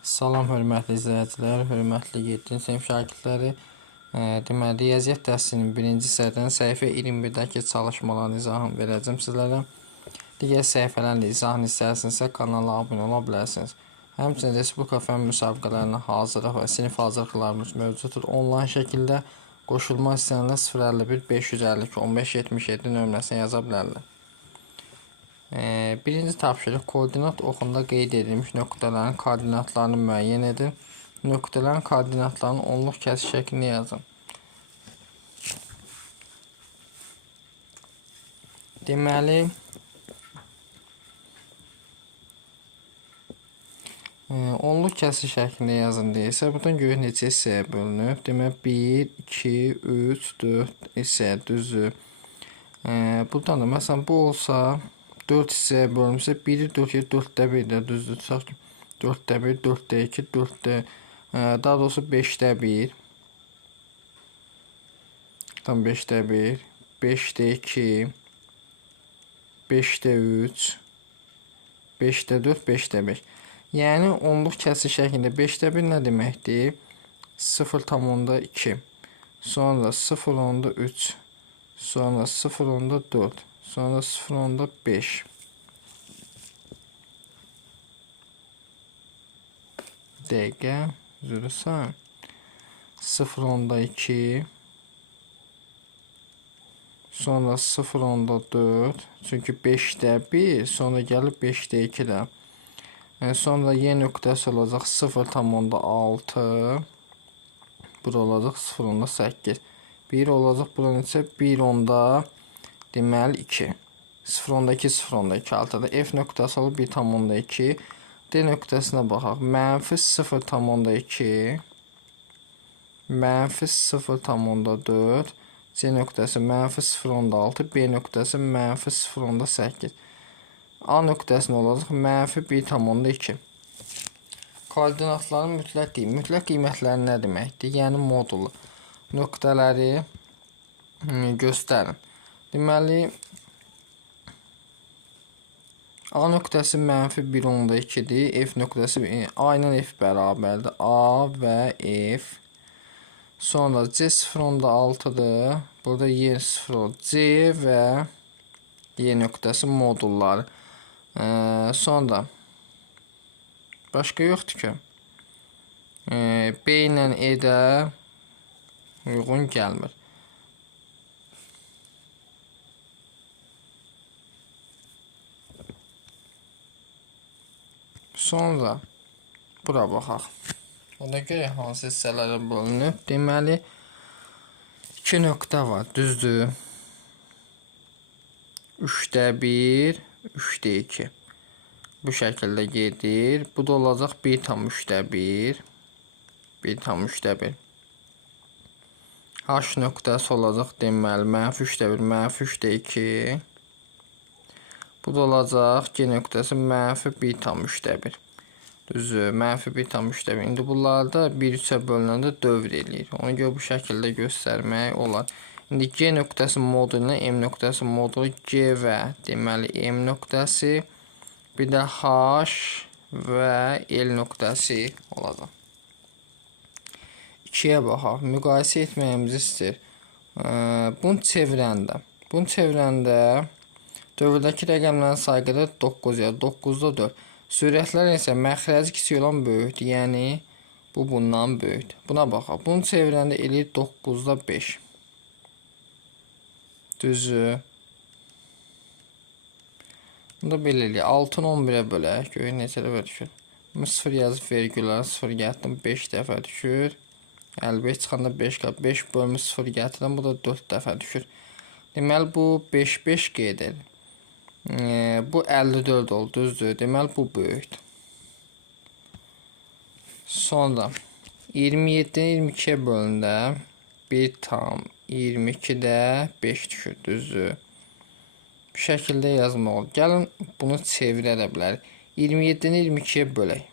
Salam hörmətli izləyicilər, hörmətli 7-ci sinif şagirdləri. Deməli, riyaziyyat dərsinin 1-ci hissədən səhifə 21-dəki çalışmaların izahını verəcəm sizlərə. Digər səhifələrin izahını istəyirsinizsə kanala abunə ola bilərsiniz. Həmçinin Respublika fənn müsabiqələrinə hazırlıq və sinif hazırlıqlarımız mövcuddur. Onlayn şəkildə qoşulma istəyənlər 051 552 1577 nömrəsinə yaza bilərlər. Birinci tapşırıq koordinat oxunda qeyd edilmiş nöqtələrin koordinatlarını müəyyən edin. Nöqtələrin koordinatlarının onluq kəsiş şəklini yazın. Deməli, onluq kəsiş şəklində yazın deyirsə, buradan görək neçə hissəyə bölünüb. Demək 1, 2, 3, 4 hissə düzdür. Buradan da məsələn bu olsa 4 hissəyə bölünmüsə 1-i 4-yə 4-də 1 də düzdür. Tutaq ki 4-də 1, 4-də 2, 4-də daha doğrusu 5-də 1. Tam 5-də 1, 5-də 2, 5-də 3, 5-də 4, 5-də 5. Yəni onluq kəsiş şəklində 5-də 1 nə deməkdir? 0,2. Sonra 0,3. Sonra 0,4. Sonra 0,5. Dəqiqə, üzrüsən. 0,2. Sonra 0,4. Çünki 5-də 1. Sonra gəlib 5-də 2 də. Sonra Y nöqtəsi olacaq 0,6. Bura olacaq 0,8. 1 olacaq bura neçə? 1,10. Deməli 2. 0,2, 0,2 altıda. F nöqtəsi olub 1,2. D nöqtəsinə baxaq. Mənfi 0,2. Mənfi 0,4. C nöqtəsi mənfi 0,6. B nöqtəsi mənfi 0,8. A nöqtəsinə olacaq mənfi 1,2. Koordinatların mütləq qiymət. Mütləq qiymətləri nə deməkdir? Yəni modulu. Nöqtələri göstərin. Deməli, A nöqtəsi mənfi 1,2-dir. F nöqtəsi A ilə F bərabərdir. A və F. Sonra C 0,6-dır. Burada Y 0, C və Y nöqtəsi modulları. Sonra başqa yoxdur ki. B ilə E də uyğun gəlmir. Sonra bura baxaq. Ona görə hansı hissələrə bölünüb? Deməli, 2 nöqtə var, düzdür. 3-də 1, 3-də 2. Bu şəkildə gedir. Bu da olacaq 1,3-də 1, 1,3-də 1. H nöqtəsi olacaq deməli, mənfi 3-də 1, mənfi 3-də 2. Bu da olacaq G nöqtəsi mənfi 1,3-də 1. Düzdür, mənfi 1,3-də 1. İndi bunlarda 1-3-ə bölünəndə dövr eləyir. Ona görə bu şəkildə göstərmək olar. İndi G nöqtəsi moduluna M nöqtəsi modulu G və deməli M nöqtəsi, bir də H və L nöqtəsi olacaq. 2-yə baxaq. Müqayisə etməyimizi istəyir. Bunu çevirəndə dövrdəki rəqəmlərin sayı qədər 9 ya 9-da 4. Sürətlər isə məxrəci kiçik olan böyükdür. Yəni bu bundan böyükdür. Buna baxaq. Bunu çevirəndə eləyir 9-da 5. Düzü. Bunu da belə eləyir. 6-nı 11-ə bölək. Görək neçə dəfə düşür. 0 yazıb vergülləri 0 gətirdim. 5 dəfə düşür. 55 çıxanda 5 qalır. 5 bölmüş 0 gətirdim. Bu da 4 dəfə düşür. Deməli bu 5 qeyd edir. Bu 54 oldu, düzdür. Deməli bu böyükdür. Sonra 27-ni 22-yə bölündə 1,22-də 5 düşür, düzdür. Bu şəkildə yazmaq olur. Gəlin bunu çevirə də bilərik. 27-ni 22-yə bölək.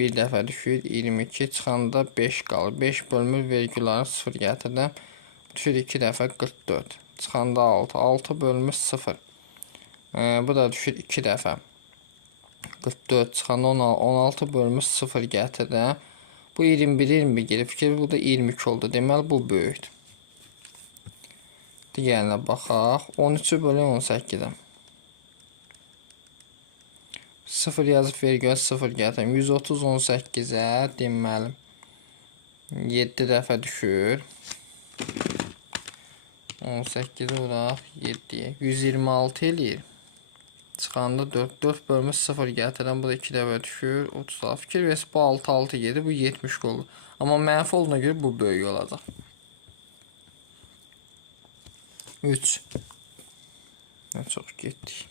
1 dəfə düşür, 22 çıxanda 5 qalır. 5 bölmür vergülləri 0 gətirdim. Düşür 2 dəfə 44. Çıxanda 6. 6 bölmüş 0. Bu da düşür 2 dəfə. 44 çıxanda 16 bölmüş 0 gətirdim. Bu 21 gelir. Fikir bu da 22 oldu. Deməli bu böyükdür. Digərinə baxaq. 13 bölü 18-dən. 0 yazıb vergül 0 gətirim. 130 18-ə deməli 7 dəfə düşür. 18-i vuraq 7-yə. 126 eləyir. Çıxanda 4 bölmüş 0 gətirəm. Bu da 2 dəfə düşür. 36. Fikir versə bu 6 gedir. Bu 70 oldu. Amma mənfi olduğuna görə bu böyük olacaq. 3. Nə çox getdik.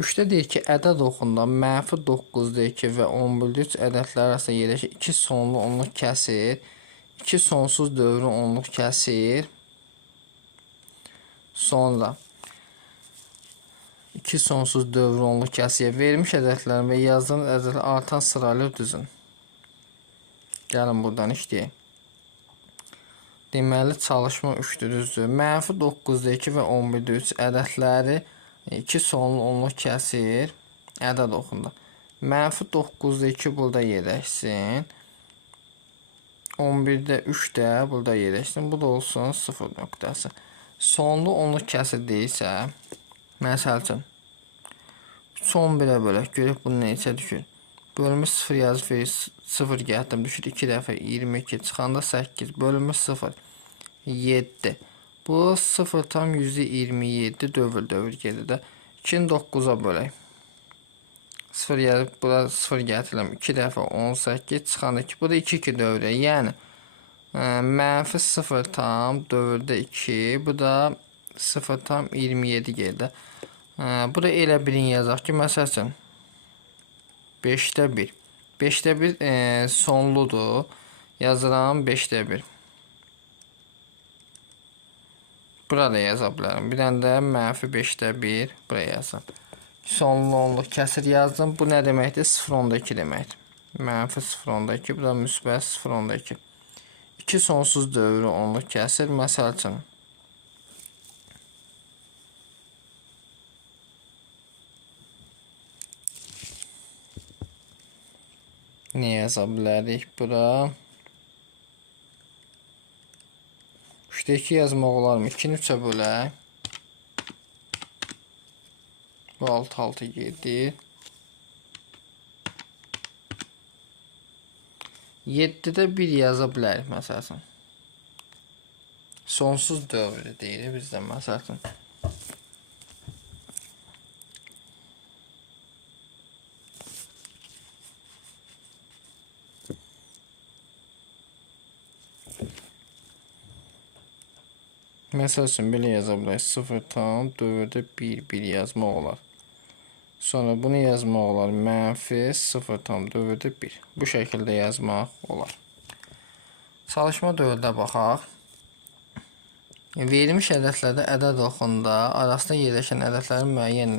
Üçdə deyir ki, ədəd oxunda mənfi 9-2 və 10/3 ədədlər arasında yerləşir. 2 sonlu onluq kəsir. 2 sonsuz dövrü onluq kəsir. Sonra 2 sonsuz dövrü onluq kəsir. Vermiş ədədlərin və yazdığınız ədədlər artan sırayla düzün. Gəlin buradan işləyək. Deməli çalışma 3-dür, düzdür. Mənfi 9-2 və 10/3 ədədləri 2 sonlu onluq kəsir. Ədəd oxunda. Mənfi 9-2 burada yerləşsin. 11-də 3 də burada yerləşsin. Bu da olsun 0 nöqtəsi. Sonlu onluq kəsir deyilsə, məsəl üçün 11-ə bölək. Görək bunu neçə düşür. Bölmüş 0 yazıb verir. 0 gətirdim. Düşür 2 dəfə 22. Çıxanda 8. Bölmüş 0. 7. Bu 0 tam %27 dövr gedir də. 2-ni 9-a bölək. 0 yazıb bura 0 gətiriləm. 2 dəfə 18 çıxanda 2. Bu da 2 dövrə. Yəni mənfi 0 tam dövrdə 2. Bu da 0 tam 27 gedir. Bu da elə birini yazaq ki, məsəl üçün 5-də 1. 5-də 1 sonludur. Yazıram 5-də 1. Burada yaza bilərəm. Bir dənə də mənfi 5-də 1 buraya yazam. Sonlu onluq kəsir yazdım. Bu nə deməkdir? 0.2 deməkdir. Mənfi 0.2. Bu da müsbət 0.2. 2 sonsuz dövrü onluq kəsir. Məsəl üçün nə yaza bilərik bura? 3-də 2 yazmaq olarmı? 2-ni 3-ə bölək. Bu 6 gedir. 7-də 1 yaza bilərik məsələn. Sonsuz dövrü deyirik bizdə məsələn. Məsəl üçün belə yaza bilərik. 0 tam dövrdə 1 yazmaq olar. Sonra bunu yazmaq olar. Mənfi 0 tam dövrdə 1. Bu şəkildə yazmaq olar. Çalışma 4-də baxaq. Verilmiş ədədlərdə ədəd oxunda arasında yerləşən ədədlərin müəyyən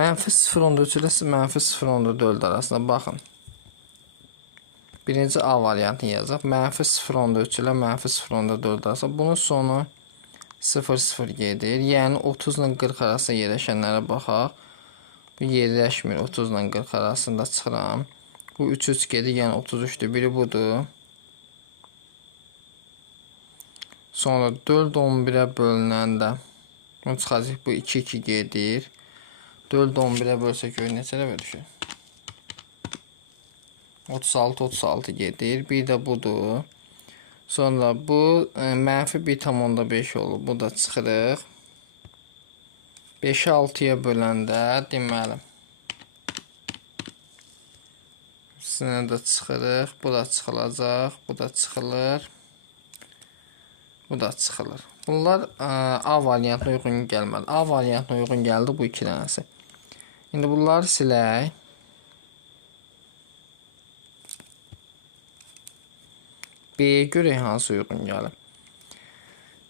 mənfi 0.3 ilə mənfi 0.4 arasında baxın. Birinci A variantını yazaq. Mənfi 0.3 ilə mənfi 0.4 arasında. Bunun sonu 0 gedir. Yəni 30 ilə 40 arasında yerləşənlərə baxaq. Bu yerləşmir. 30 ilə 40 arasında çıxıram. Bu 3 gedir. Yəni 33'dür. Biri budur. Sonra 4 11'ə bölünəndə bunu çıxacaq. Bu 2 gedir. 4 11'ə bölsək gör neçə dəfə düşür. 36 gedir. Bir də budur. Sonra bu mənfi 1,5 olur. Bu da çıxırıq. 5'i 6'ya böləndə deməli. Sinə də çıxırıq. Bu da çıxılacaq. Bu da çıxılır. Bu da çıxılır. Bunlar A variantına uyğun gəlmədi. A variantına uyğun gəldi bu iki dənəsi. İndi bunları silək. B'yə görə hansı uyğun gəlir?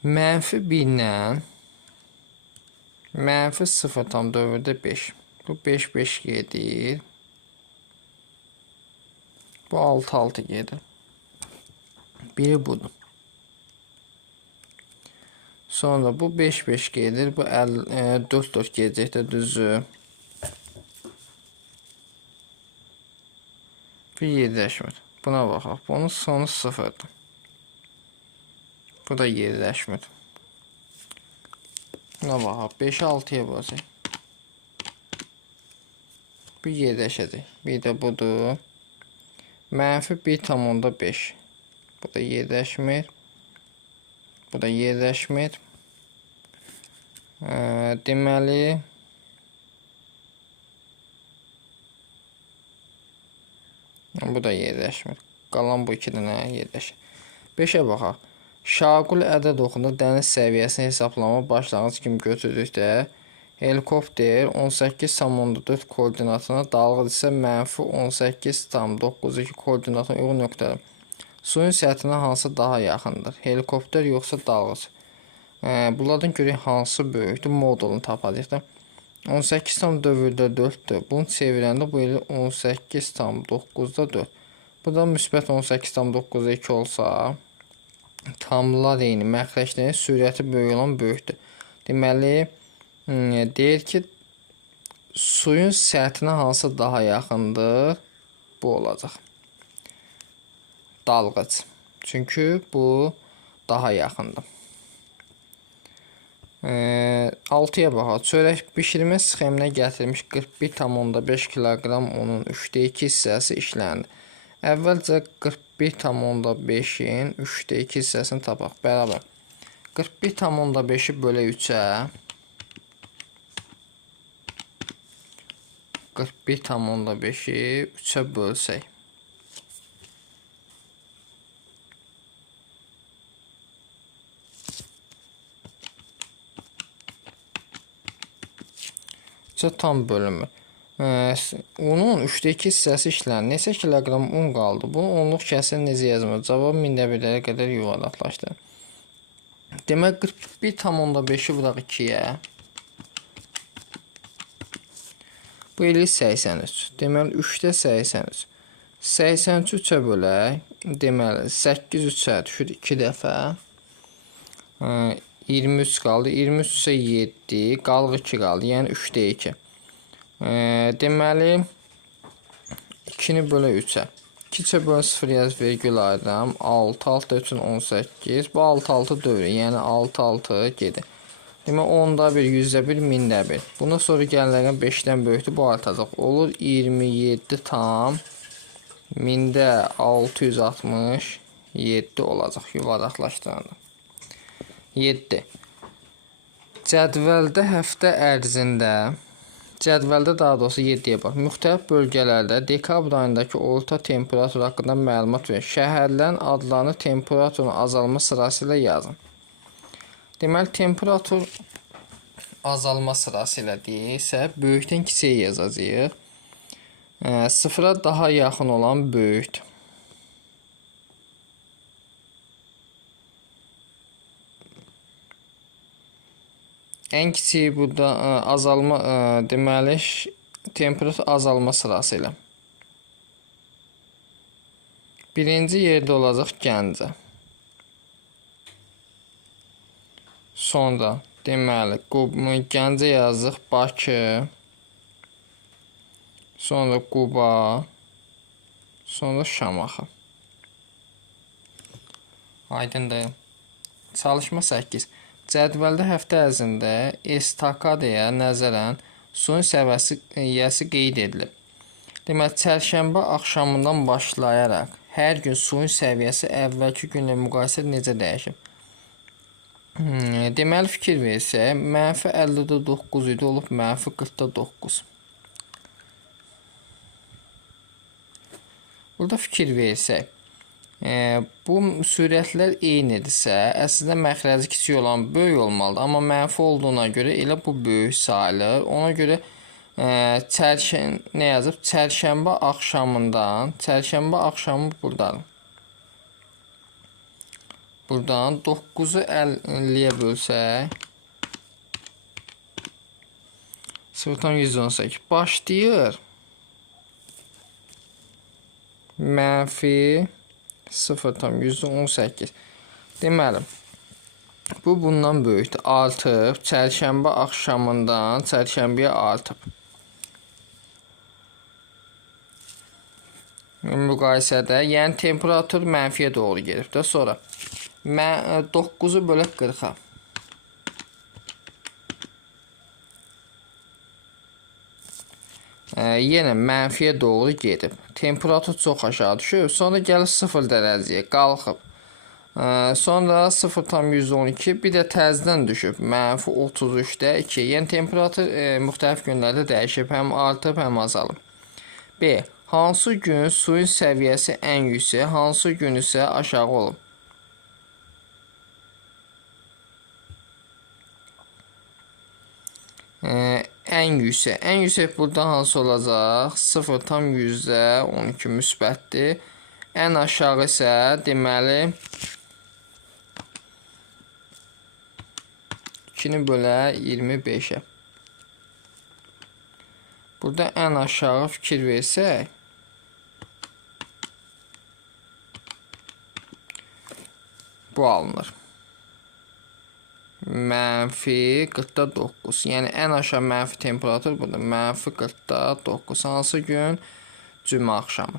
Mənfi 1 ilə mənfi 0 tam dövrdə 5. Bu 5 gedir. Bu 6 gedir. Biri budur. Sonra bu 5-5 gelir. Bu 4-4 gedəcəkdir düzü. Bir yerləşmir. Buna baxaq. Bunun sonu 0'dır. Bu da yerləşmir. Buna baxaq. 5'i 6'ya bölsək. Bir yerləşəcək. Bir də budur. -1,5. Bu da yerləşmir. Bu da yerləşmir. Deməli bu da yerləşmir. Qalan bu iki dənə yerləşir. 5'ə baxaq. Şaqul ədəd oxunu dəniz səviyyəsini hesablama başlanğıc kimi götürdükdə helikopter 18,4 koordinatına, dalğıc isə -18,92 koordinatına uyğun nöqtədir. Suyun səthinə hansı daha yaxındır? Helikopter yoxsa dalğıc? Bunlardan görək hansı böyükdür? Modulunu tapacaq da. 18,4'dür. Bunu çevirəndə bu elə 18,9'da 4. Bu da müsbət 18,9'da 2 olsa, tamlar eyni, məxrəclərin sürəti böyük olan böyükdür. Deməli, deyir ki, suyun səthinə hansı daha yaxındır? Bu olacaq. Dalğıc. Çünki bu daha yaxındır. 6'ya baxaq. Çörək bişirmə sxeminə gətirilmiş 41,5 kiloqram unun 3'də 2 hissəsi işləndi. Əvvəlcə 41,5'in 3'də 2 hissəsini tapaq. Bərabər. 41,5'i bölə 3'ə. 41,5'i 3'ə bölsək. Tam bölümü. Unun 3'də 2 hissəsi işlənir. Neçə kiloqram un qaldı? Bunu onluq kəsir necə yazılır? Cavab 1000-birlərə qədər yuvarlaqlaşdır. Demək 41,5'i vuraq 2'yə. Bu eləyir 83. Deməli 3'də 83. 83'ü 3'ə bölək. Deməli 8 3'ə düşür 2 dəfə. 23 qaldı. 23 isə 7. Qalıq 2 qaldı. Yəni 3'də 2. Deməli 2'ni bölə 3'ə. 2'ə bölən 0 yaz vergül ayıram. 6 6 üçün 18. Bu 6 6 dövr. Yəni 6 6 gedir. Demək 10'da 1, 100'də 1, 1000'də 1. Bundan sonra gələnlərdən 5'dən böyükdür. Bu artacaq. Olur 27 tam 1000'də 667 olacaq. Yuvarlaqlaşdıranda. 7. Cədvəldə həftə ərzində, cədvəldə daha doğrusu 7'yə bax. Müxtəlif bölgələrdə dekabr ayındakı orta temperatur haqqında məlumat verir. Şəhərlərin adlarını temperaturun azalma sırası ilə yazın. Deməli, temperatur azalma sırası ilə deyilsə, böyükdən kiçiyə yazacağıq. Sıfıra daha yaxın olan böyükdür. Ən kiçiyi burada azalma, deməli, temperatur azalma sırası ilə. Birinci yerdə olacaq Gəncə. Sonra deməli Gəncə yazıq, Bakı, sonra Quba, sonra Şamaxı. Aydındır. Çalışma 8. Cədvəldə həftə ərzində estakadaya nəzərən suyun səviyyəsi qeyd edilib. Deməli, çərşənbə axşamından başlayaraq hər gün suyun səviyyəsi əvvəlki günlə müqayisədə necə dəyişib? Deməli, fikir versək, -50'də 9 idi, olub -40'da 9. Burada fikir versək, bu sürətlər eynidirsə, əslində məxrəci kiçik olan böyük olmalıdır. Amma mənfi olduğuna görə elə bu böyük sayılır. Ona görə nə yazıb? Çərşənbə axşamından, çərşənbə axşamı buradadır. Buradan 9'u 50'yə bölsək, 0,118 başlayır. Mənfi 0,18. Deməli, bu bundan böyükdür. Artıb, çərşənbə axşamından çərşənbəyə artıb. Müqayisədə, yəni temperatur mənfiyə doğru gedib də. Sonra 9-u bölək 40-a. Yenə mənfiyə doğru gedib. Temperatur çox aşağı düşüb. Sonra gəlib 0 dərəcəyə qalxıb. Sonra 0,112 bir də təzədən düşüb. Mənfi 33-də 2. Yəni temperatur müxtəlif günlərdə dəyişib. Həm artıb, həm azalıb. B. Hansı gün suyun səviyyəsi ən yüksək, hansı gün isə aşağı olub? Ən yüksək burada hansı olacaq? 0,12 müsbətdir. Ən aşağı isə deməli 2-ni bölə 25-ə. Burada ən aşağı fikir versək, bu alınır. Mənfi 40-9. Yəni ən aşağı mənfi temperatur budur. Mənfi 40-9. Hansı gün? Cümə axşamı.